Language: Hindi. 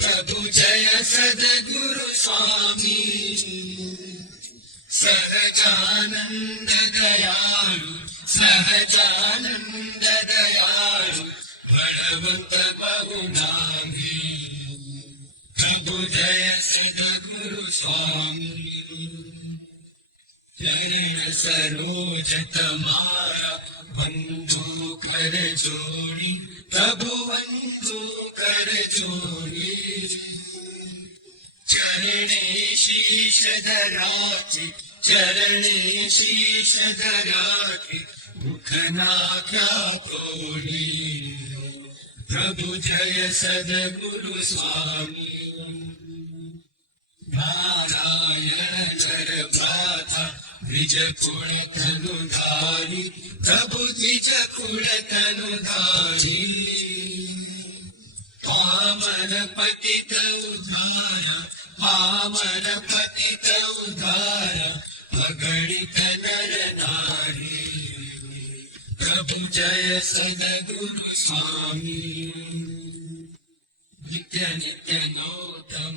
प्रभु जय सद्गुरु स्वामी सहजानंद दयालु सहजानंद दयालु बलवंत बहुनामी प्रभु जय सद्गुरु स्वामी चरण सरोज तमारा बंधु कर जोड़ी प्रभु बंधु कर जोड़ी चरणे शीश धराके चरणे शीश धराके मुखना क्या तोड़ी प्रभु जय सद्गुरु स्वामी नारायण भ्राता द्विज कुल तनुधारी प्रभु द्विज कुल तनुधारी पावन पतित उद्धारा पावन पतित उद्धारा अगणित नर नारी प्रभु जय सद्गुरु स्वामी नित्य नित्य नौतम